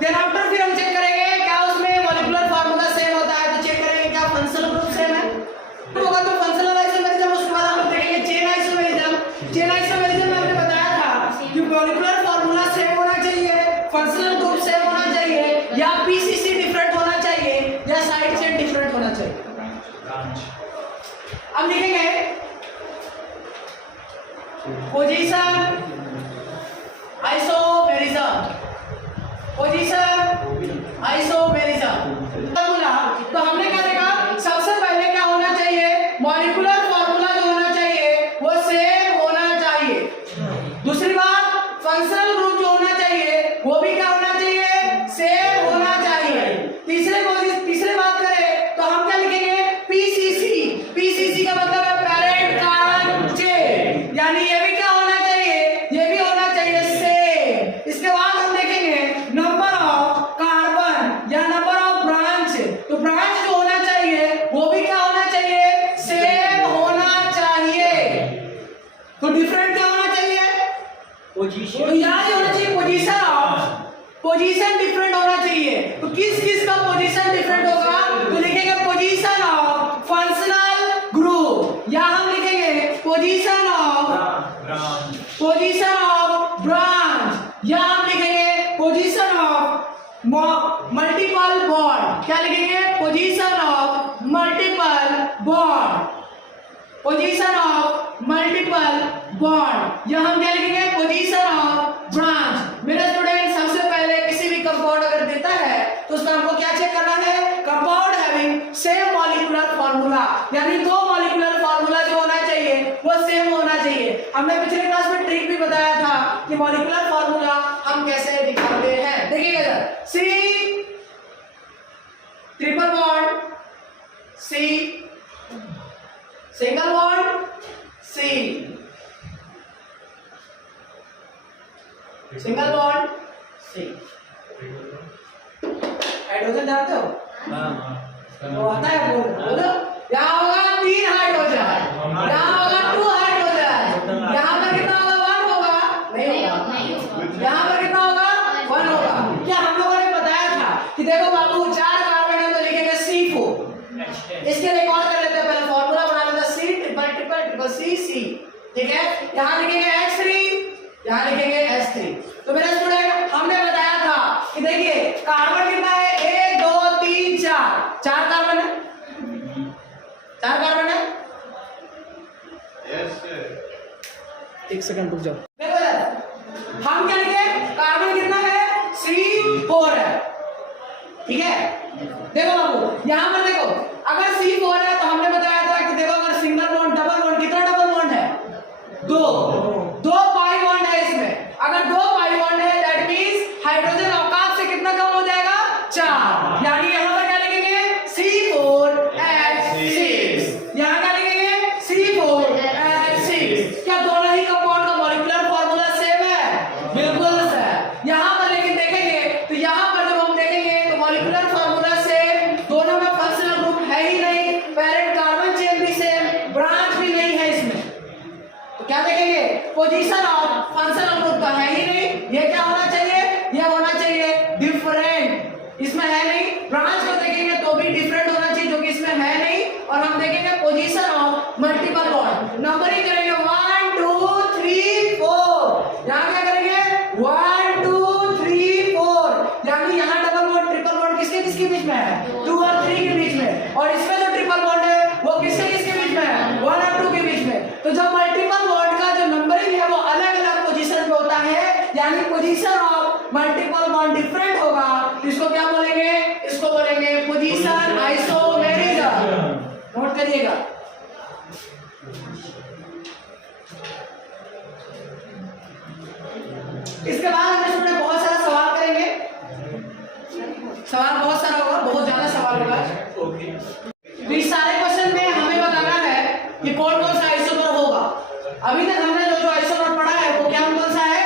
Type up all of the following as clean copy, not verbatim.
Then after फिर हम check करेंगे क्या उसमें मॉलिक्यूलर फार्मूला सेम होता है, तो चेक करेंगे क्या फंक्शनल ग्रुप सेम है होगा तो फंक्शनल आइसोमेरिज्म। उसके बाद हम देखेंगे चेन आइसोमेरिज्म। चेन आइसोमेरिज्म में हमने बताया था कि मॉलिक्यूलर फार्मूला सेम होना चाहिए, फंक्शनल ग्रुप सेम होना चाहिए, या पीसीसी डिफरेंट होना चाहिए, या साइड चेन डिफरेंट होना चाहिए। अब लिखेंगे position isomerism, position isomerism formula. तो हमने क्या देखा, सबसे पहले क्या होना चाहिए, मॉलिक्यूलर फार्मूला जो होना चाहिए वो सेम होना चाहिए। दूसरी बात, फंक्शनल ग्रुप जो होना चाहिए वो भी क्या होना चाहिए, सेम होना चाहिए। तीसरी बात करें तो हम क्या लिखेंगे, पीसीसी। पीसीसी का मतलब है पैरेंट कार्बन चेन, यानी ये भी क्या होना चाहिए, ये भी होना चाहिए सेम। इसके बाद हम देखेंगे नंबर ऑफ कार्बन या नंबर ऑफ ब्रांच। तो ब्रांच जो होना चाहिए वो भी क्या होना चाहिए, सेम होना चाहिए। तो डिफरेंट क्या होना चाहिए, पोजीशन। तो यहाँ जो होना चाहिए पोजीशन ऑफ, पोजीशन डिफरेंट होना चाहिए। तो किस किस का पोजीशन डिफरेंट होगा, तो लिखेंगे पोजीशन ऑफ फंक्शनल ग्रुप, या हम लिखेंगे पोजीशन ऑफ ब्रांच, या हम लिखेंगे पोजीशन ऑफ मल्टीपल बॉन्ड। क्या लिखेंगे, position of multiple bond, position of multiple bond, या हम क्या लिखेंगे, पोजीशन ऑफ ब्रांच। मेरा स्टूडेंट सबसे पहले किसी भी कंपाउंड अगर देता है तो उसमें हमको क्या चेक करना है, compound having same molecular formula, यानी दो मॉलिक्यूलर फार्मूला जो होना चाहिए वो सेम होना चाहिए। हमने पिछले क्लास में ट्रिक भी बताया था कि मॉलिक्यूलर फार्मूला हम कैसे निकालते हैं। देखिएगा, C triple bond, C single bond, C single bond, C. Hydrogen जानते हो, वो आता है, बोलो। यहाँ होगा 3 हाइड्रोजन, यहाँ होगा 2 हाइड्रोजन, यहाँ पर कितना होगा, 1 होगा, नहीं होगा। यहाँ पर कितना होगा, 1 होगा। क्या हम लोगों ने बताया था कि देखो बाबू 4 कार्बन है तो लिखेंगे C4। इसके लिए कॉल कर लेते हैं, पहले फॉर्मूला बना लेते हैं, C triple triple triple C C, ठीक है। यहाँ लिखेंगे H3, यहाँ लिखेंगे H3। तो मेरा स्टूडेंट हमने बताया था कि देखिए कार्बन कितना है, 1 2 3 4, 4 कार्बन है, 4 कार्बन है। यस एक सेकंड रुक जाओ, देखो यार हम क्या लिखे, कार्बन कितना है, C4 है, ठीक है। देखो बाबू यहाँ पर देखो, अगर C4 है तो हमने बताया था कि देखो अगर सिंगल बॉन्ड डबल बॉन्ड, कितना डबल बॉन्ड है, 2 पाई बॉन्ड है इसमें। अगर 2 पाई बॉन्ड है दैट मींस हाइड्रोजन अवकाश से कितना कम हो जाएगा, 4, यानी यहाँ पर क्या लिखेंगे, C4H6, यहाँ क्या लिखेंगे, C4H6। क्या दोनों ही कंपाउंड का मॉलिक्यूलर फार्मूला सेम है, बिल्कुल है। यहाँ पर लेकिन देखेंगे तो यहाँ पर जब हम देखेंगे तो मॉलिक्यूलर फार्मूला सेम, दोनों में फंक्शनल ग्रुप है ही नहीं, पैरेंट कार्बन चेन भी सेम, ब्रांच भी नहीं है इसमें। तो क्या देखेंगे, पोजीशन ऑफ फंक्शनल ग्रुप तो है ही नहीं, ये क्या होना चाहिए, ये होना चाहिए डिफरेंट, इसमें है नहीं। ब्रांच को देखेंगे तो भी डिफरेंट होना चाहिए जो कि इसमें है नहीं। और हम देखेंगे position of multiple bond, numbering करेंगे 1 2 3 4, यहाँ क्या करेंगे 1 2 3 4, यानी यहाँ डबल बॉन्ड ट्रिपल बॉन्ड किसके किसके बीच में है, 2 और 3 के बीच में, और इसमें जो ट्रिपल बॉन्ड है वो किसके किसके बीच में है, 1 और 2 के बीच में। तो जब मल्टीपल बॉन्ड का जो नंबरिंग है वो अलग अलग पोजीशन पे होता है, यानी position of multiple bond different होगा, इसको क्या बोलेंगे, इसको बोलेंगे पोजीशन आइसोमेरिज्म। नोट करिएगा। इसके बाद हम इसमें बहुत सारा सवाल करेंगे, सवाल बहुत सारा होगा, बहुत ज्यादा सवाल होगा। तो इस सारे क्वेश्चन में हमें बताना है कि कौन कौन सा आइसोमर होगा। अभी तक हमने जो आइसोमर पढ़ा है वो क्या कौन सा है,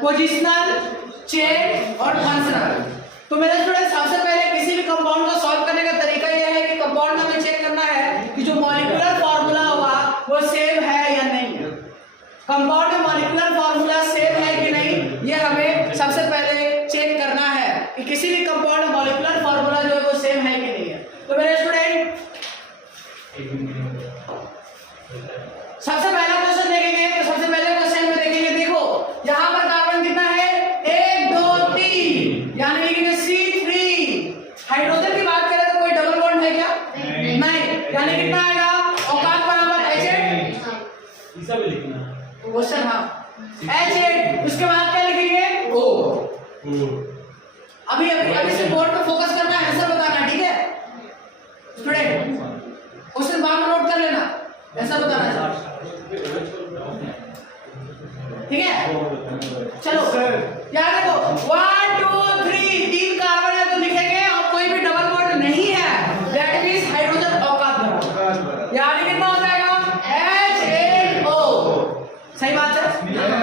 पोजिशनल, चेन और फंक्शनल। तो मेरे स्टूडेंट सबसे पहले किसी भी कंपाउंड को सॉल्व करने का तरीका यह है कि कंपाउंड में हमें चेक करना है कि जो मॉलिक्यूलर फार्मूला होगा वो सेम है या नहीं है। कंपाउंड में मॉलिक्यूलर फार्मूला सेम है कि नहीं, ये हमें सबसे पहले चेक करना है। क्वेश्चन हाँ H8 उसके बाद क्या लिखेंगे O। अभी अभी अभी से बोर्ड पे फोकस करना है, आंसर बताना है, ठीक है स्टूडेंट? क्वेश्चन बाद में नोट कर लेना, ऐसा बताना है, ठीक है? चलो याद रखो 1 2 3 तीन कार्बन है तो लिखेंगे, और कोई भी डबल बॉन्ड नहीं है दैट मींस हाइड्रोजन औकात बराबर, यानी कितना हो जाएगा H8O। सही बात है,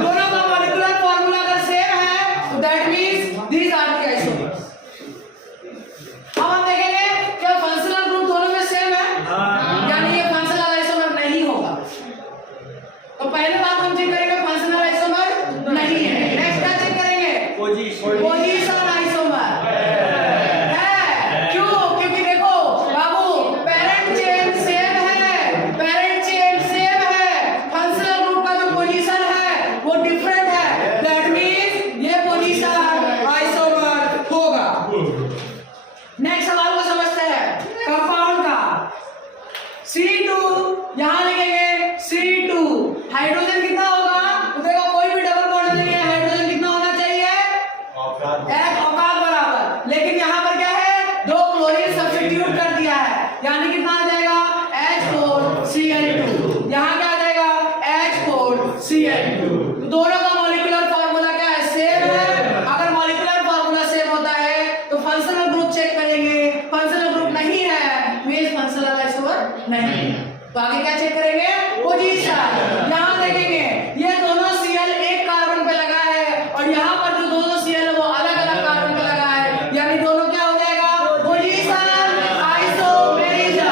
दोनों का मॉलिक्यूलर फार्मूला अगर सेम है तो that means these are the isomers. अब हम देखेंगे क्या फंक्शनल ग्रुप दोनों में सेम है, यानी ये फंक्शनल आइसोमर नहीं होगा। तो पहले बात हम चेक करेंगे फंक्शनल आइसोमर नहीं है। नेक्स्ट क्या चेक करेंगे? पोजीशन आइसोमर है। क्यों? क्योंकि देखो बाबू पेरेंट चेन सेम है, पेरेंट चेन सेम है, फंक्शनल ग्रुप का जो पोजीशन है वो डिफरेंट है, दैट मींस ये पोजीशन आइसोमर होगा। नेक्स्ट सवाल को समझते हैं कंपाउंड का। C2 यहां लिखेंगे C2, हाइड्रोजन कितना होगा? तो देखो कोई भी डबल बॉन्ड नहीं है, हाइड्रोजन कितना होना चाहिए? एक औकात बराबर, लेकिन यहाँ पर क्या है? दो क्लोरीन सब्स्टिट्यूट कर दिया है, यानी कितना आ जाएगा H4Cl2। यहाँ क्या आ जाएगा H4Cl2। तो दोनों का मॉलिक्यूलर फार्मूला क्या है? सेम है। अगर मॉलिक्यूलर फार्मूला सेम होता है तो फंक्शनल ग्रुप चेक करेंगे, फंक्शनल ग्रुप नहीं है मींस फंक्शनल आइसोमर नहीं है। तो आगे क्या चेक करेंगे? पोजीशन। यहां देखेंगे ये दोनों Cl एक कार्बन पे लगा है और यहां पर जो दोनों Cl है वो अलग-अलग कार्बन पे लगा है, यानी दोनों क्या हो जाएगा? Position isomerism.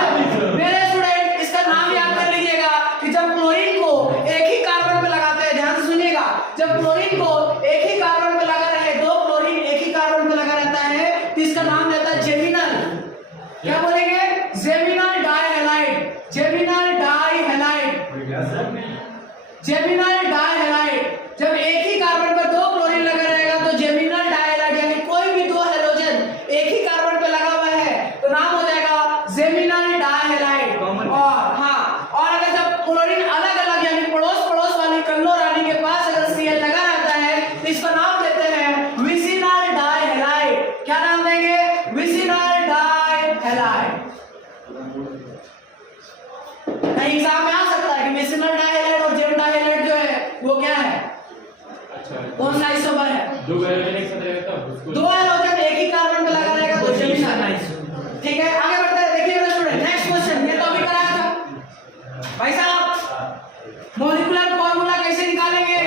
मेरे स्टूडेंट इसका नाम याद कर लीजिएगा कि जब क्लोरीन को एक ही कार्बन पे लगाते हैं, ध्यान से सुनिएगा, जब क्लोरीन को एक ही कार्बन पे लगा रहे, दो क्लोरीन एक ही कार्बन पे लगा रहता है तो इसका नाम रहता है जेमिनल। क्या बोलेंगे? Geminal dihalide, geminal dihalide, geminal dihalide. जब एक ही कार्बन पर दो क्लोरीन लगा रहेगा तो जेमिनल डाइहैलाइड, यानी कोई भी दो हैलोजन एक ही कार्बन पे लगा हुआ है तो नाम हो जाएगा जेमिनल डाइहैलाइड। और हाँ, और अगर जब क्लोरीन अलग-अलग यानी पड़ोस-पड़ोस वाली कल्लो रानी के पास अगर Cl लगा रहता है तो इसका नाम देते हैं विसिनल डाइहैलाइड। क्या नाम देंगे? विसिनल डाइहैलाइड। कहीं एग्जाम में आ सकता है कि विसिनल डाइहैलाइड और जेम डाइहैलाइड जो है वो क्या है? कौन सा आइसोमर है? दो हैलोजन एक ही कार्बन पे लगा रहेगा तो जेमिनल। ठीक है, आगे बढ़ते हैं। देखिए मेरे स्टूडेंट नेक्स्ट क्वेश्चन, ये तो अभी कराया था भाई साहब। मॉलिक्यूलर फार्मूला कैसे निकालेंगे?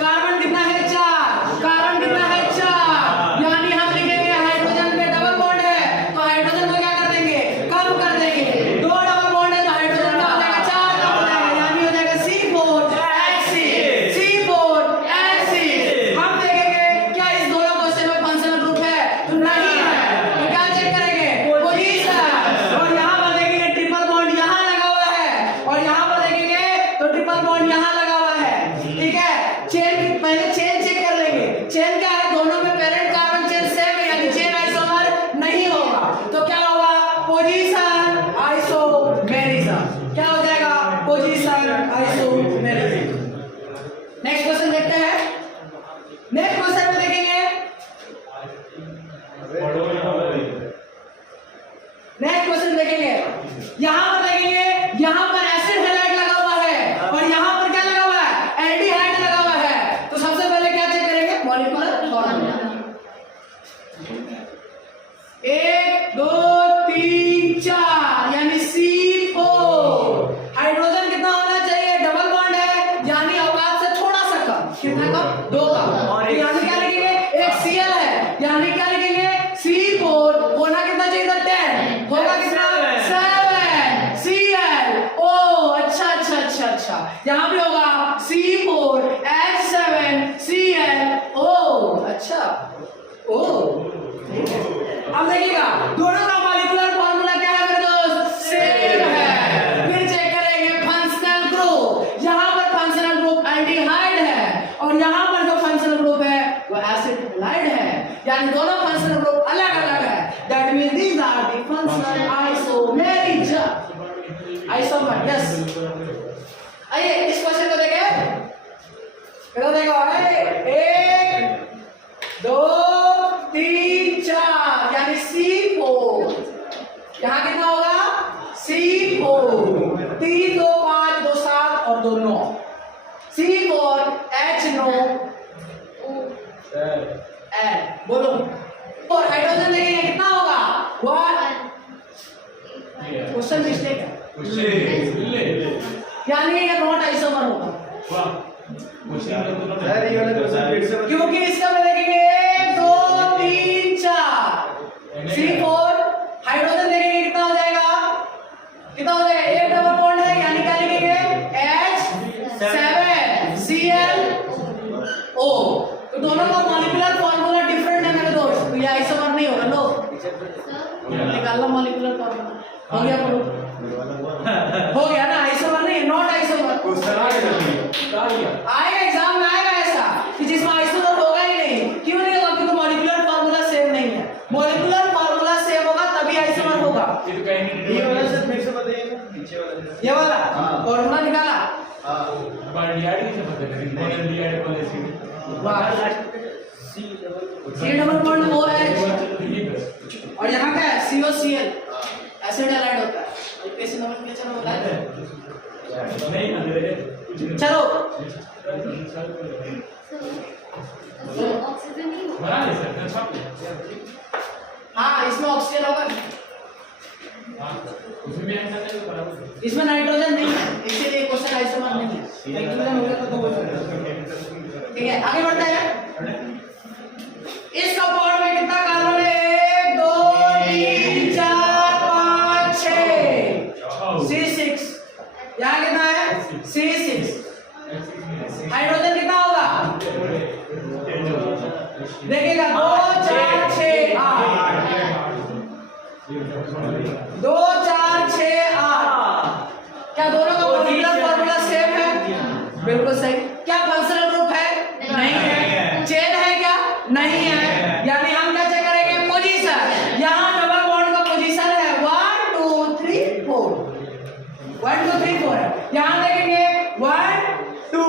कार्बन कितना है? 4। कार्बन कितना है? 4। यानी हम लिखेंगे हाइड्रोजन में डबल बॉन्ड है तो हाइड्रोजन को क्या कर देंगे? कम कर देंगे। दो डबल बॉन्ड है तो हाइड्रोजन का हो जाएगा 4 कम हो जाएगा, यानी हो जाएगा C4H6। C4H6। हम देखेंगे क्या इस दोनों क्वेश्चन में फंक्शनल ग्रुप है? तो नहीं है। तो क्या चेक करेंगे? पोजीशन। और यहाँ पर देखेंगे ट्रिपल बॉन्ड यहाँ लगा हुआ है और यहाँ पर देखेंगे तो ट्रिपल बॉन्ड यहाँ लगा हुआ है। ठीक है, चेन पहले चेन चेक कर लेंगे। चेन क्या है? दोनों में पेरेंट कार्बन चेन सेम है, यानी चेन आइसोमर नहीं होगा। तो क्या होगा? Position isomerism. क्या हो जाएगा? Position isomerism. नेक्स्ट क्वेश्चन देखते हैं। नेक्स्ट क्वेश्चन में देखेंगे, नेक्स्ट क्वेश्चन देखेंगे, यहां पर देखेंगे यहां पर एसिड हैलाइड लगा हुआ है और यहां पर क्या लगा हुआ है? एल्डिहाइड लगा हुआ है। तो सबसे पहले क्या चेक करेंगे? Molecular formula. 1 2 3 4 यानी C4। हाइड्रोजन कितना होना चाहिए? डबल बॉन्ड है यानी औकात से थोड़ा सा कम। कितना कम? 2 कम। और यानी क्या लिखेंगे? एक Cl है यानी क्या लिखेंगे? C4 होना कितना चाहिए था? 10 होगा कितना? 7 Cl। ओ अच्छा अच्छा अच्छा अच्छा, यहाँ भी होगा C4H7Cl। ओ अच्छा, ओ अब देखिएगा दोनों का मॉलिक्यूलर फार्मूला क्या है मेरे दोस्त? सेम है। फिर चेक करेंगे फंक्शनल ग्रुप। यहाँ पर फंक्शनल ग्रुप एल्डिहाइड है और यहाँ पर जो फंक्शनल ग्रुप है वो एसिड हैलाइड है, यानी दोनों फंक्शनल ग्रुप अलग-अलग है। That means these are the functional isomerism. Isomer, yes. आइए इस क्वेश्चन को देखें। कितना देगा? 1 2 3 4 यानी C4। यहाँ कितना होगा? C4 3 2 5 2 7 और 2 9 C4 H9 N बोलो। और हाइड्रोजन देखेंगे कितना होगा? 1 क्वेश्चन मिस्टेक है यानी ये नॉट आइसोमर होगा क्योंकि इसका में देखेंगे 1 2 3 4 C4 हाइड्रोजन देखेंगे कितना हो जाएगा? कितना हो जाएगा? एक डबल बॉन्ड है यानी क्या लिखेंगे? H7Cl O। तो दोनों का मॉलिक्यूलर फार्मूला डिफरेंट है मेरे दोस्त, तो ये आइसोमर नहीं होगा। लो निकालना मॉलिक्यूलर फार्मूला हो गया बोलो हो गया ना? आइसोमर नहीं, नॉट आइसोमर। आएगा एग्जाम में आएगा ऐसा कि जिसमें आइसोमर होगा ही नहीं। क्यों नहीं होगा? क्योंकि मॉलिक्यूलर फार्मूला सेम नहीं है। मॉलिक्यूलर फार्मूला सेम होगा तभी आइसोमर होगा। ये वाला सर फिर से बताइएगा, नीचे वाला ये वाला फार्मूला निकाला। C डबल बॉन्ड OH और यहाँ क्या है? COCl एसिड हैलाइड होता है। पेशी नोमेनक्लेचर होता है। चलो ऑक्सीजन नहीं होगा। हाँ इसमें ऑक्सीजन होगा, इसमें नाइट्रोजन नहीं है, इसीलिए क्वेश्चन आइसोमर नहीं है। नाइट्रोजन होगा तो हो जाएगा। ठीक है आगे बढ़ते हैं। इस कंपाउंड में कितना कार्बन है? 1 2 3 4 5 6 C6 यहाँ कितना है? C6। हाइड्रोजन कितना होगा? देखिएगा 2 4 6 8 2 4 6 8। क्या दोनों का मॉलिक्यूलर फार्मूला सेम है? बिल्कुल सही। क्या फंक्शनल ग्रुप है? नहीं है। चेन है क्या? नहीं है। यानी हम क्या चेक करेंगे? पोजीशन। यहाँ डबल बॉन्ड का पोजीशन है 1 2 3 4 1 2 3 4 है। यहाँ देखेंगे 1 2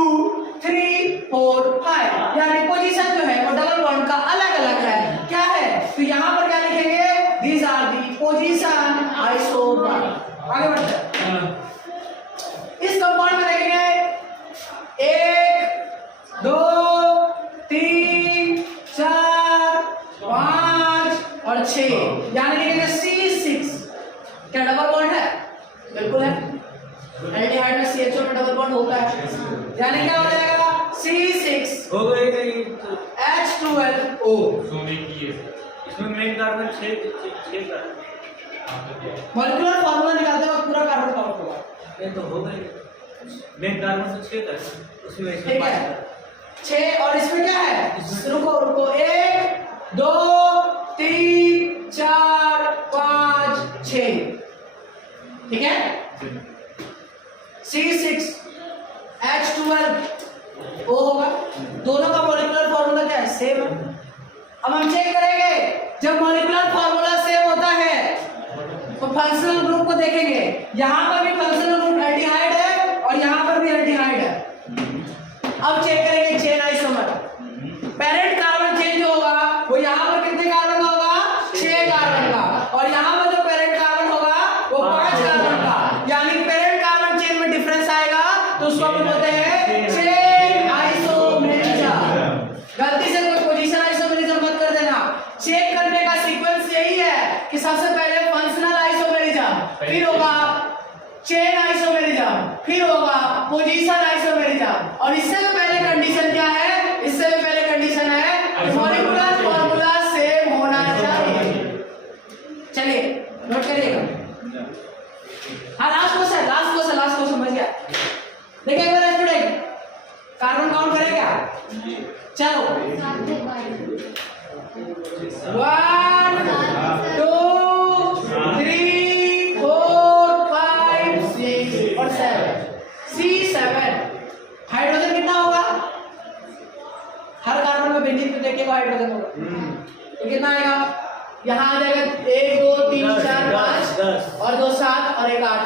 3 4 5 यानी पोजीशन जो है वो डबल बॉन्ड का अलग अलग है। क्या है? तो यहाँ पर क्या लिखेंगे? These are the position isomer। आगे बढ़ते हैं। इस कंपाउंड में देखेंगे 1 2 3 4 5 और 6 यानी लिखेंगे C6। क्या डबल बॉन्ड है? बिल्कुल है। एल्डिहाइड में CHO में डबल बॉन्ड होता है यानी क्या हो जाएगा? C6 हो गएगा ये H12O। इसमें मेन कार्बन 6 का मॉलिक्यूलर फार्मूला निकालते वक्त पूरा कार्बन काउंट होगा। ये तो हो गए मेन कार्बन तो 6 का है, उसमें ठीक है 6 और इसमें क्या है? रुको रुको 1 2 3 4 5 6 ठीक है। C6 H12O होगा। दोनों का मॉलिक्यूलर फार्मूला क्या है? सेम है। अब हम चेक करेंगे जब मॉलिक्यूलर फार्मूला सेम होता है तो फंक्शनल ग्रुप को देखेंगे। यहाँ पर भी फंक्शनल ग्रुप एल्डिहाइड है और यहाँ पर भी एल्डिहाइड है। अब चेक करेंगे chain isomer. Parent carbon change होगा वो यहाँ पर कितने कार्बन का होगा? 6 कार्बन का और यहाँ पर जो पेरेंट कार्बन होगा वो 5 कार्बन का। यानी पेरेंट कार्बन चेन में डिफरेंस आएगा तो उसको हम बोलते हैं चेन आइसोमेरिज्म। गलती से कोई पोजीशन आइसोमेरिज्म मत कर देना। चेक करने का सीक्वेंस यही है कि सबसे पहले फंक्शनल आइसोमेरिज्म, फिर होगा चेन आइसोमेरिज्म, फिर होगा पोजीशन आइसोमेरिज्म। और इससे भी पहले कंडीशन क्या है? इससे भी पहले कंडीशन है मॉलिक्यूलर फार्मूला सेम होना चाहिए। चलिए नोट करिएगा। हाँ लास्ट क्वेश्चन समझ गया। देखिए मेरे स्टूडेंट कार्बन काउंट करें क्या? चलो 1 2 3 4 5 6 और 7 C7। हाइड्रोजन कितना होगा? हर कार्बन में बेंजीन पे देखिएगा हाइड्रोजन होगा तो कितना आएगा? यहाँ आ जाएगा 1 2 3 4 5 और 2 7 और 1 8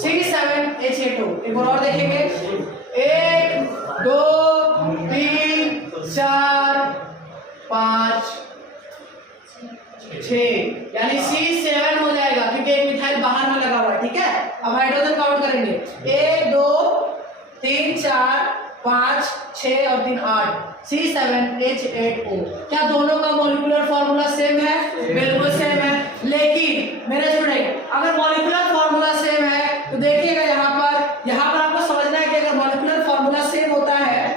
C7H8O। एक बार और देखेंगे, 1 2 3 4 5 6, यानी C7 हो जाएगा क्योंकि एक मिथाइल बाहर में लगा हुआ है। ठीक है, अब हाइड्रोजन काउंट करेंगे, 1 2 3 4 5 6 और 3 8, C7H8O। क्या दोनों का मॉलिक्यूलर फॉर्मूला सेम है? बिल्कुल सेम है। लेकिन मेरे स्टूडेंट, अगर मॉलिक्यूलर फॉर्मूला सेम है तो देखिएगा यहाँ पर आपको समझना है कि अगर मॉलिक्यूलर फॉर्मूला सेम होता है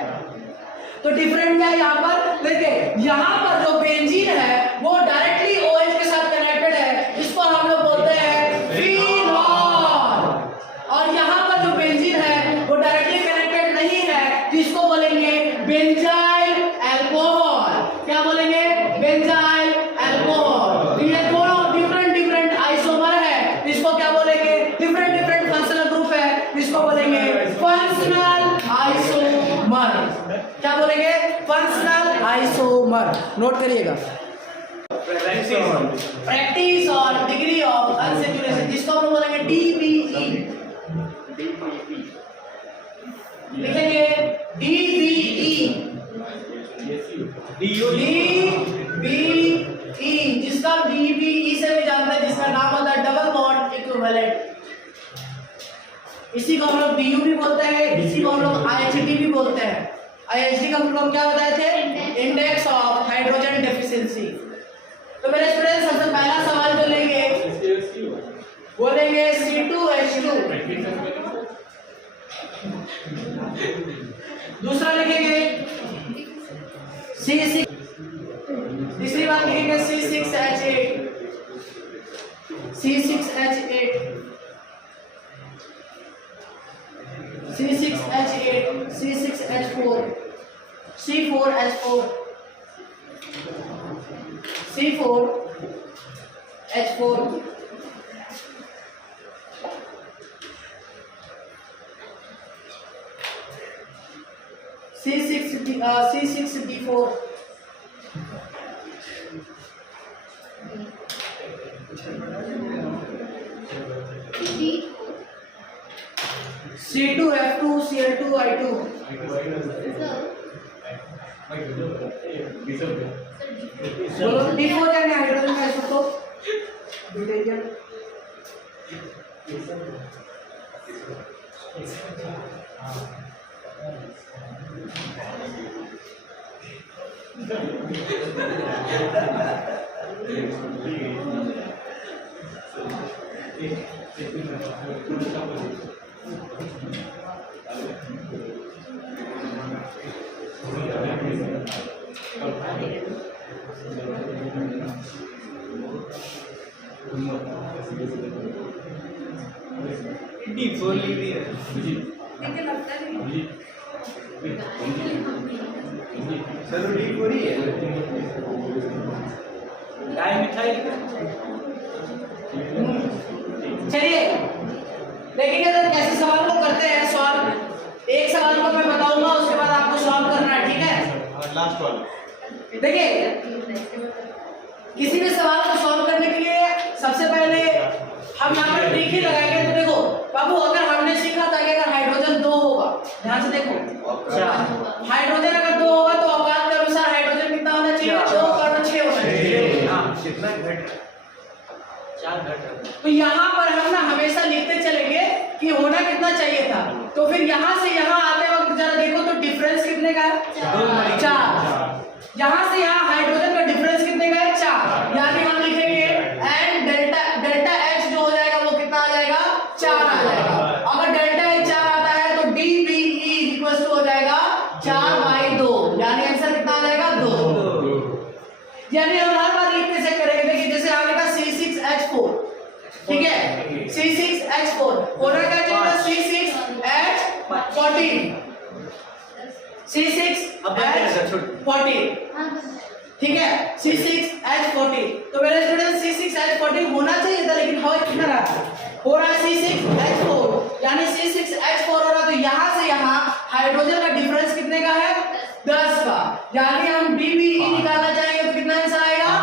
तो डिफरेंट क्या है यहाँ पर? देखिए, यहाँ पर जो बेंजीन है वो डायरेक्टली OH के साथ कनेक्टेड है, इसको हम लोग बोलते हैं फिनॉल। और यहाँ पर जो बेंजीन है वो डायरेक्टली कनेक्टेड नहीं है, जिसको बोलेंगे बेंजाइल अल्कोहल। क्या बोलेंगे? Benzyl alcohol. तो ये दोनों डिफरेंट आइसोमर है, इसको क्या बोलेंगे? डिफरेंट फंक्शनल ग्रुप है, इसको बोलेंगे फंक्शनल आइसोमर। क्या बोलेंगे? Functional isomer. नोट करिएगा, प्रैक्टिस और डिग्री ऑफ अनसैचुरेशन, जिसको हम लोग बोलेंगे DBE। लिखेंगे DBE, जिसका DBE से भी जानते हैं, जिसका नाम होता है डबल बॉन्ड इक्विवेलेंट। इसी को हम लोग DU भी बोलते हैं, इसी को हम लोग IHD भी बोलते हैं। IHD का मतलब क्या बताए थे? Index of hydrogen deficiency. तो मेरे स्टूडेंट, सबसे पहला सवाल जो लेंगे बोलेंगे C2H2, दूसरा लिखेंगे C6, तीसरी बात लिखेंगे C6H8, C6H8, C6H8, C6H4, C4H4, C4H4, C6D4, C2F2, Cl2I2, D4 यानी हाइड्रोजन का आइसोटोप ड्यूटेरियम। D4 ली हुई है। चलो D4 ही है। डाइमिथाइल। चलिए देखेंगे तो कैसे सवाल को करते हैं सॉल्व। एक सवाल को मैं बताऊंगा, उसके बाद आपको सॉल्व करना है। ठीक है, लास्ट वाला देखिए, किसी भी सवाल को सॉल्व करने के लिए सबसे पहले हम यहाँ पर ट्रिक ही लगाएंगे। तो देखो बाबू, अगर हमने सीखा था कि अगर हाइड्रोजन 2 होगा, ध्यान से देखो, हाइड्रोजन अगर 2 होगा तो औकात के अनुसार हाइड्रोजन कितना होना चाहिए? 2 और 6 होना चाहिए। कितना घट? 4 घट। तो यहाँ पर हम ना हमेशा लिखते चलेंगे कि होना कितना चाहिए था। तो फिर यहाँ से यहाँ आते वक्त जरा देखो तो डिफरेंस कितने का है? 4। यहाँ से यहाँ हाइड्रोजन का डिफरेंस कितने का है? 4। यानी हम लिखेंगे एंड डेल्टा H जो हो जाएगा वो कितना आ जाएगा? 4 आ जाएगा। अगर डेल्टा H 4 आता है तो DBE इक्वल टू हो जाएगा 4/2, यानी आंसर कितना आ जाएगा? 2। यानी हम हर बार लिखने से करेंगे। देखिए जैसे आपने कहा C6H4, ठीक है, C6H4 होना क्या चाहिए? C6H14, C6H14, ठीक है, C6H14। तो मेरे स्टूडेंट C6H14 होना चाहिए था, लेकिन हो कितना रहा? हो रहा है C6H4, यानी C6H4 हो रहा। तो यहाँ से यहाँ हाइड्रोजन का डिफरेंस कितने का है? 10 का। यानी हम DBE निकालना चाहेंगे तो कितना आंसर आएगा?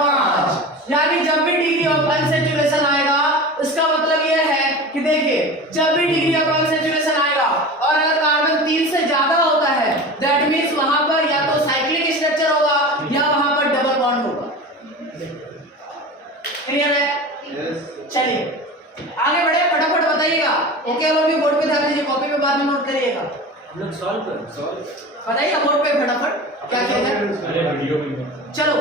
5। यानी जब भी डिग्री ऑफ अनसैचुरेशन आएगा, इसका मतलब क्लियर है? Yes. चलिए आगे बढ़े, फटाफट बताइएगा। ओके लोग भी बोर्ड पे ध्यान दीजिए, कॉपी पे बाद में नोट करिएगा। हम लोग सॉल्व कर Solve. बताइएगा बोर्ड पे फटाफट क्या किया जाए। अरे वीडियो में चलो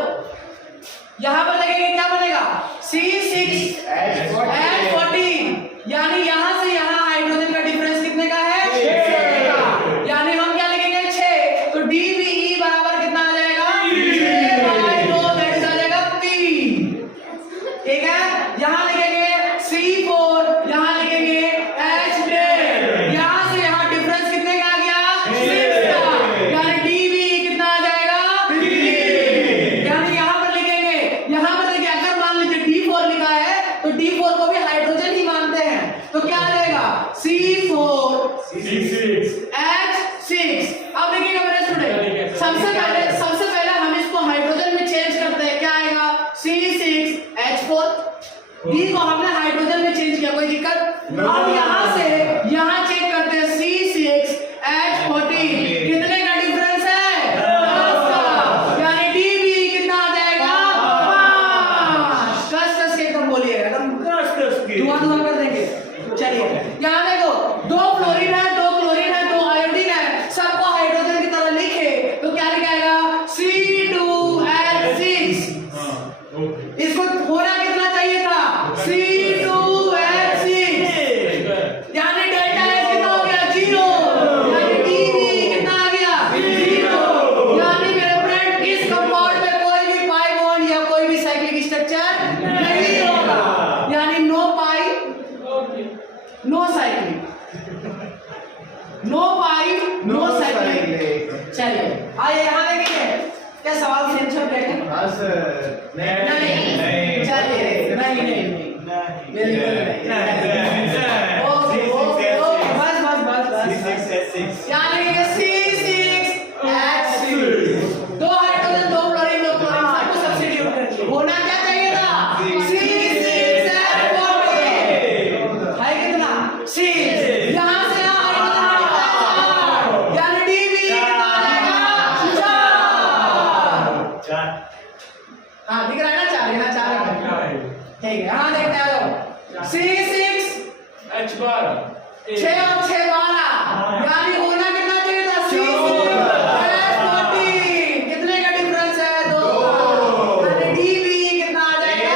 यहाँ पर लगेगा, क्या बनेगा? C6H14, यानी यहाँ से यहाँ हाइड्रोजन का डिफरेंस कितने का है? 6 का। यानी हम क्या लिखेंगे? 6। तो DBE बराबर कितना आ जाएगा? 6/2, दैट इज आ जाएगा P। ठीक है, यहाँ लिखेंगे C4, यहाँ लिखेंगे H10, यहाँ से यहाँ डिफरेंस कितने का आ गया? 6 का। यानी DBE कितना आ जाएगा? 3। यानी यहाँ पर लिखेंगे, यहाँ पर देखिए अगर मान लीजिए D4 लिखा है तो D4 को भी हाइड्रोजन ही मानते हैं, तो क्या आ जाएगा? C4H6। अब देखिएगा मेरे स्टूडेंट, सबसे पहले हम इसको हाइड्रोजन में चेंज करते हैं, क्या आएगा? C6H4। D को हमने हाइड्रोजन में चेंज किया, कोई दिक्कत? अब यहाँ से यहाँ चेक करते हैं C6H14, कितने का डिफरेंस है? 10 का। यानी DB कितना आ जाएगा? 5। कस के एकदम बोलिएगा, एकदम धुआं कर देंगे। चलिए यहाँ देखो, 2 फ्लोरीन है, 2 क्लोरीन है, 2 आयोडीन है, सबको हाइड्रोजन की तरह लिखे तो क्या लिखाएगा? C2H6। इसको होना कितना चाहिए था? C2H6। यानी डेल्टा H कितना हो गया? 0। यानी DB कितना आ गया? 0। यानी मेरे फ्रेंड इस कंपाउंड में कोई भी पाई बॉन्ड या कोई भी साइक्लिक स्ट्रक्चर नहीं होगा, यानी नो पाई नो साइक्लिक, नो पाई नो साइक्लिक। चलिए आइए यहाँ देखेंगे, क्या सवाल सेंस हो गया? हाँ सर। नहीं, चलिए नहीं बिल्कुल नहीं। ओके, बस यहाँ लिखेंगे C6H6। 2 हाइड्रोजन, 2 फ्लोरीन, 2 क्लोरीन, सबको सब्स्टिट्यूट करके होना क्या चाहिए था? C6H14 है कितना? 6। यहाँ से यहाँ हाइड्रोजन, यानी DB कितना आ जाएगा? 4। हाँ दिख रहा है ना? 4, यहाँ 4 है। ठीक है, हाँ देखते हैं, आ जाओ। C6H12, 6 और 6 12, यानी होना कितना चाहिए था? C6H14, कितने का डिफरेंस है? 2 का। यानी DB कितना आ जाएगा?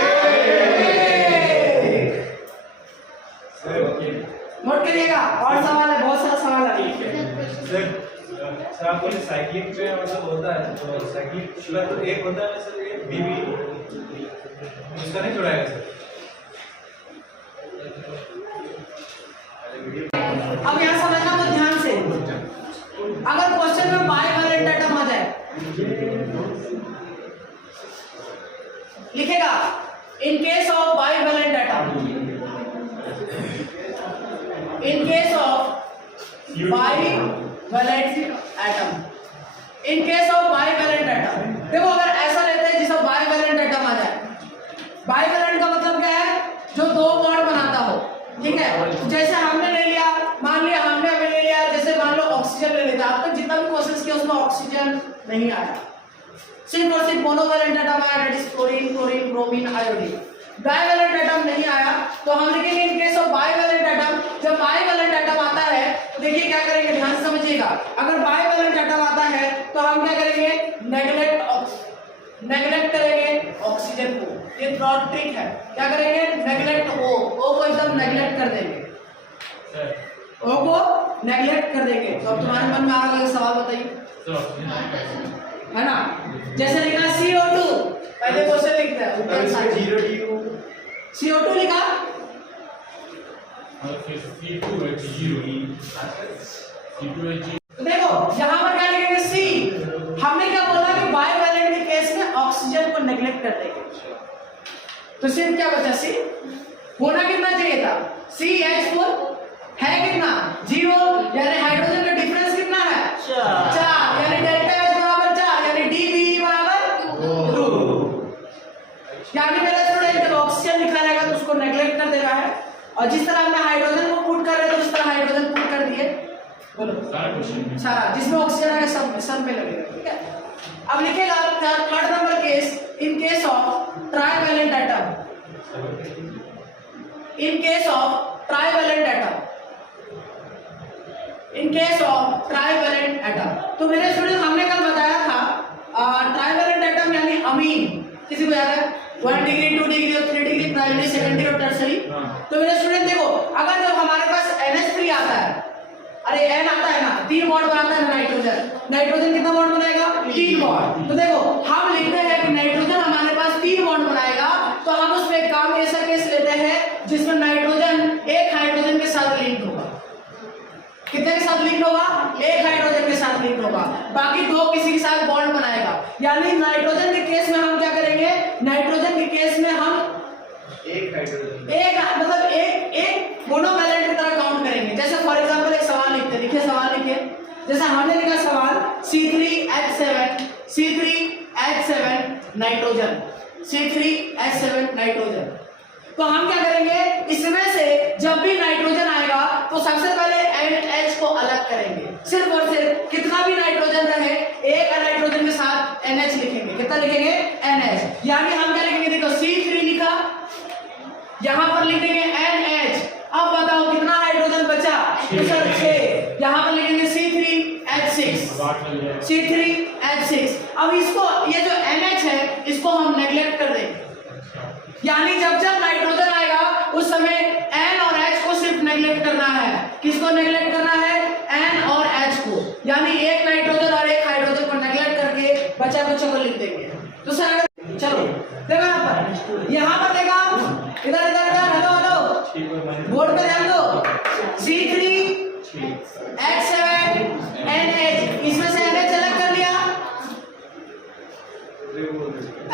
1। नोट करिएगा, और सवाल है, बहुत सारा सवाल है। सर आपको साइक्लिक पे मतलब होता है, तो साइक्लिक शुगर तो एक होता है सर, एक बीबी उसका नहीं जोड़ाएगा सर। अब यहाँ समझना तो ध्यान से, अगर क्वेश्चन में बाइवैलेंट एटम आ जाए, लिखेगा इन case of bivalent atom, in case of bivalent atom, in case of bivalent atom. देखो अगर ऐसा लेते हैं जिसमें बाइवैलेंट एटम आ जाए, बाइवैलेंट का मतलब क्या है? जो 2 बॉन्ड बनाता हो, ठीक है? जैसे हमने ले लिया, मान लिया हमने अभी ले लिया, जैसे मान लो ऑक्सीजन ले लेता, अब तक जितना भी क्वेश्चन किया उसमें ऑक्सीजन नहीं आया, सिर्फ और सिर्फ मोनोवैलेंट एटम आया, that is chlorine, chlorine, bromine, iodine. Divalent atom नहीं आया तो हम लिखेंगे इन केस ऑफ बाइवैलेंट एटम। जब बाइवैलेंट एटम आता है तो देखिए क्या करेंगे, ध्यान से समझिएगा। अगर बाइवैलेंट एटम आता है तो हम क्या करेंगे? नेग्लेक्ट करेंगे ऑक्सीजन को, ये थर्ड ट्रिक है। क्या करेंगे? नेग्लेक्ट ओ को एकदम नेग्लेक्ट कर देंगे, ओ को नेग्लेक्ट कर देंगे। तो अब तुम्हारे मन में आ रहा है सवाल, बताइए, है ना? जैसे लिखा CO2, पहले क्वेश्चन लिखते हैं CO2 लिखा, तो देखो यहाँ पर क्या लिखेंगे? C। हमने क्या बोला कि बाइवैलेंट के केस में ऑक्सीजन को नेग्लेक्ट कर देंगे, तो सिर्फ क्या बचा? C। होना कितना चाहिए था? CH4 है कितना? 0, यानी हाइड्रोजन का डिफरेंस कितना है? 4, यानी डेल्टा H बराबर 4, यानी DB बराबर 2। यानी मेरा स्टूडेंट जब ऑक्सीजन लिखा रहेगा तो उसको नेग्लेक्ट कर देना है, और जिस तरह हमने हाइड्रोजन को पुट कर रहे थे उस तरह हाइड्रोजन पुट कर दिए। बोलो सारा जिसमें ऑक्सीजन आएगा सब सन पे लगेगा, ठीक है? अब लिखेगा third number case, in case of trivalent atom, in case of trivalent atom, in case of trivalent atom, तो मेरे स्टूडेंट हमने कल बताया था ट्राइवेलेंट एटम यानी अमीन, किसी को याद है 1 डिग्री 2 डिग्री और 3 डिग्री प्राइमरी सेकेंडरी और टर्सरी। तो मेरे स्टूडेंट देखो, अगर जब हमारे पास NH3 आता है, अरे N आता है ना, 3 बॉन्ड बनाता है नाइट्रोजन, नाइट्रोजन कितना बॉन्ड बनाएगा 3 बॉन्ड। तो देखो हम लिखते हैं कि नाइट्रोजन हमारे पास 3 बॉन्ड बनाएगा, तो हम उसमें काम ऐसा केस लेते हैं जिसमें नाइट्रोजन एक हाइड्रोजन के साथ लिंक होगा। कितने के साथ लिंक होगा? एक हाइड्रोजन के साथ लिंक होगा, बाकी 2 किसी के साथ बॉन्ड बनाएगा। यानी नाइट्रोजन के केस में हम क्या करेंगे, नाइट्रोजन के केस में हम एक हाइड्रोजन, एक मतलब एक मोनोवैलेंट की तरह काउंट करेंगे। जैसे फॉर एग्जांपल एक सवाल लिखते हैं, लिखिए सवाल लिखिए, जैसे हमने लिखा सवाल C3H7 नाइट्रोजन, C3H7 नाइट्रोजन। तो हम क्या करेंगे, इसमें से जब भी नाइट्रोजन आएगा तो सबसे पहले NH को अलग करेंगे, सिर्फ और सिर्फ कितना भी नाइट्रोजन रहे एक नाइट्रोजन के साथ NH लिखेंगे। कितना लिखेंगे? NH। यानी हम क्या लिखेंगे, देखो C3 लिखा, यहां पर लिख देंगे NH। अब बताओ कितना हाइड्रोजन बचा? 6। यहां पर लिखेंगे C3H6, C3H6। अब इसको, ये जो NH है इसको हम नेग्लेक्ट कर देंगे, यानी जब जब नाइट्रोजन आएगा उस समय N और H को सिर्फ नेग्लेक्ट करना है। किसको नेग्लेक्ट करना है? N और H को, यानी एक नाइट्रोजन और एक हाइड्रोजन को नेग्लेक्ट करके बचा बच्चों को लिख देंगे। तो सर चलो देखो यहाँ पर देखा, इधर इधर इधर, हेलो हेलो, बोर्ड पे ध्यान दो, C3H7 NH, इसमें से NH अलग कर लिया,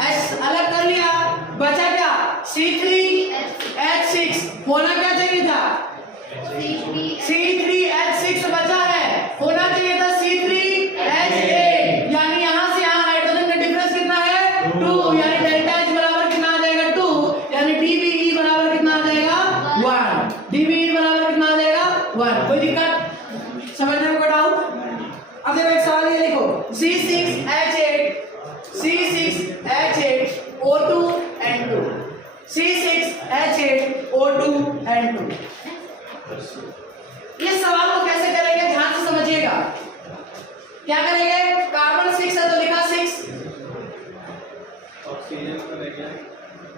H अलग कर लिया, बचा क्या? C3H6। होना क्या चाहिए था? C3H6 बचा है, होना चाहिए था C3H8। यानी यहां से यहां हाइड्रोजन का डिफरेंस कितना है? 2। यानी डेल्टा H बराबर कितना आ जाएगा? 2। यानी DBE बराबर कितना आ जाएगा? 1। DBE बराबर कितना आ जाएगा? 1। कोई दिक्कत समझने में? कोई डाउट? अब देखो एक सवाल ये लिखो, C6H8 O2N2, C6H8 O2N2। इस सवाल को कैसे करेंगे ध्यान से समझिएगा। क्या करेंगे? कार्बन 6 है तो लिखा 6,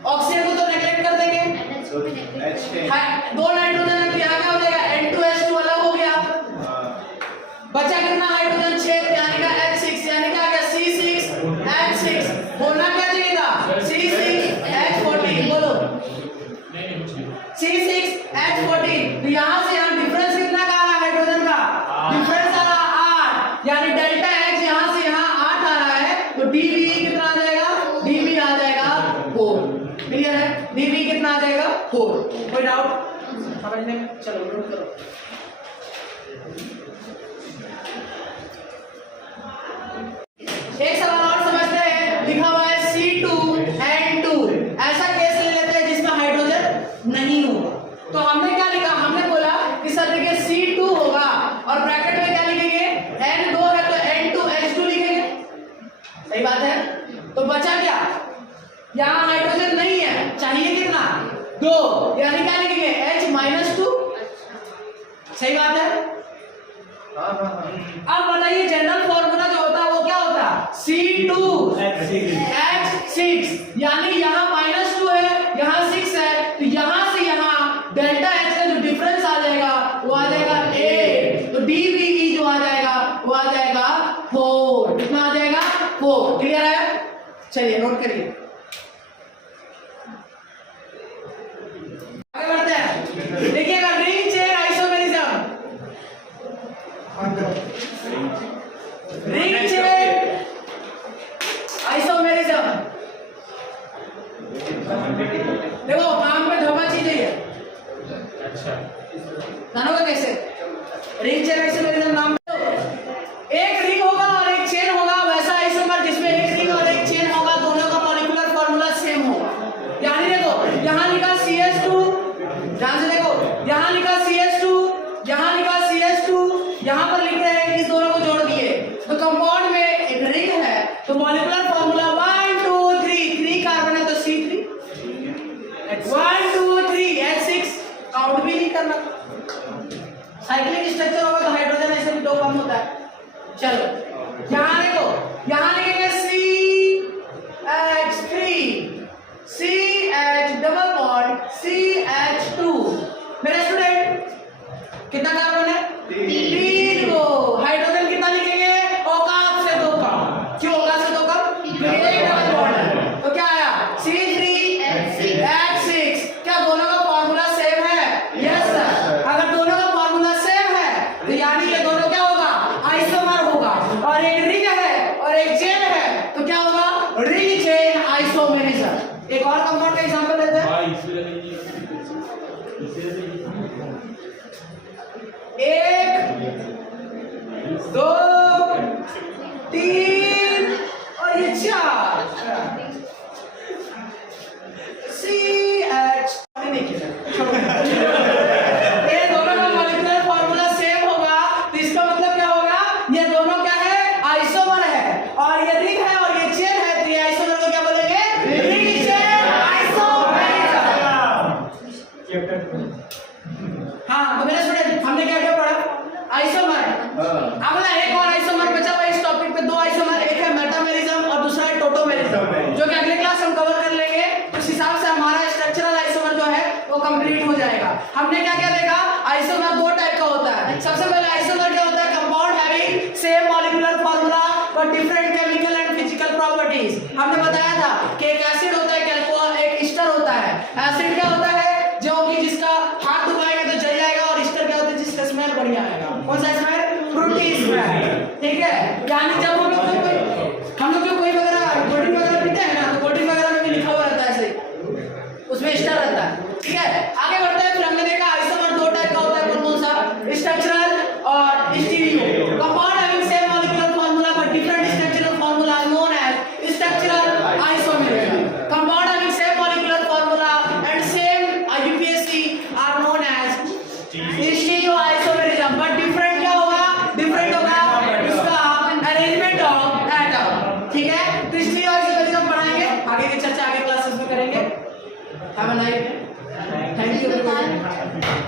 ऑक्सीजन को तो नेग्लेक्ट कर देंगे, 2 नाइट्रोजन है तो यहाँ क्या हो जाएगा? N2H2 अलग हो गया, बचा कितना हाइड्रोजन? 6, यानी का H6, यानी क्या आ गया? C6H6। होना क्या चाहिए था? C6H14। बोलो C6H14। तो यहाँ से यहाँ डिफरेंस कितना का आ रहा है हाइड्रोजन का? डिफरेंस आ रहा 8, यानी डेल्टा H यहाँ से यहाँ 8 आ रहा है, तो DBE कितना आ जाएगा? DB आ जाएगा 4। क्लियर है? DB कितना आ जाएगा? 4। कोई डाउट समझने में? चलो नोट करो। एक सवाल और समझते हैं, लिखा हुआ है C2N2। ऐसा केस ले लेते हैं जिसमें हाइड्रोजन नहीं होगा। तो हमने क्या लिखा? हमने बोला कि सर देखिए C2 होगा और ब्रैकेट में क्या लिखेंगे? N2 है तो N2H2 लिखेंगे। सही बात है। तो बचा क्या? यहाँ हाइड्रोजन नहीं है, चाहिए कितना? 2, यानी क्या लिखेंगे? H-2। सही बात है। अब बताइए जनरल फॉर्मूला जो होता है वो क्या होता है? C2H6। यानी यहाँ -2 है, यहाँ 6 है, तो यहाँ से यहाँ डेल्टा H का जो डिफरेंस आ जाएगा वो आ जाएगा 8। तो DBE जो आ जाएगा वो आ जाएगा 4। कितना आ जाएगा? 4। क्लियर है? चलिए नोट करिए, आगे बढ़ते हैं। देखिएगा ring chain isomerism, ring chain isomerism. देखो काम में धोखा चीज है। अच्छा जानोगे कैसे? रिंग चेन आइसोमेरिज्म नाम एक रिंग होगा और एक चेन होगा, वैसा आइसोमर जिसमें एक रिंग और एक चेन होगा, दोनों का मॉलिक्यूलर फार्मूला सेम होगा। यानी देखो यहाँ लिखा CH2, ध्यान से देखो, यहाँ लिखा CH2, यहाँ लिखा CH2, यहाँ पर लिख रहे हैं इस दोनों को जोड़ दिए तो कंपाउंड में एक रिंग है, तो मॉलिक्यूलर फार्मूला 1 2 3 कार्बन है तो C3H6। आइसोमेरिज्म। एक और कंपाउंड का एग्जांपल लेते हैं। एक, दो, तीन और ये चार। CH नहीं किया। ये दोनों का मॉलिक्यूलर फार्मूला सेम होगा, तो इसका मतलब क्या होगा? ये दोनों क्या है? आइसोमर है। और ये रिंग है और ये चेन है, तो ये आइसोमर को क्या बोलेंगे? Ring chain isomerism. हाँ, तो मेरे स्टूडेंट हमने क्या क्या पढ़ा? आइसोमर। अगला एक और आइसोमर बचा हुआ इस टॉपिक पे, दो आइसोमर, एक है मेटामेरिज्म और दूसरा है टोटोमेरिज्म, जो कि अगले क्लास हम कवर कर लेंगे। उस हिसाब से हमारा स्ट्रक्चरल आइसोमर जो है वो कंप्लीट हो जाएगा। हमने क्या क्या देखा? आइसोमर दो टाइप का होता है। सबसे पहले आइसोमर क्या होता है? Compound having same molecular formula but different chemical and physical properties. हमने बताया था कि एक एसिड होता है, एक ईस्टर होता है। एसिड क्या होता है? जो कि जिसका हाथ दबाएगा तो जल जाएगा, और ईस्टर क्या होता है? जिसका स्मेल बढ़िया आएगा। कौन सा स्मेल? Frooti smell. ठीक है, यानी जब हम लोग कोई वगैरह कोल्ड ड्रिंक वगैरह पीते हैं ना, तो कोल्ड ड्रिंक वगैरह में भी लिखा हुआ रहता है ऐसे, उसमें स्टार रहता है। ठीक है, आगे बढ़ते हैं। फिर हमने देखा आइसोमर दो टाइप का होता है। कौन सा? स्ट्रक्चरल और stereo. Compound having same molecular formula but different structural formula are known as structural isomerism. Compound having same molecular formula and same UPSC are known as stereo isomerism. But different क्या होगा? Different होगा इसका arrangement of atom. ठीक है, तो इसलिए isomerism पढ़ाएंगे, आगे की चर्चा आगे क्लासेस में करेंगे। Have a nice day. Thank you.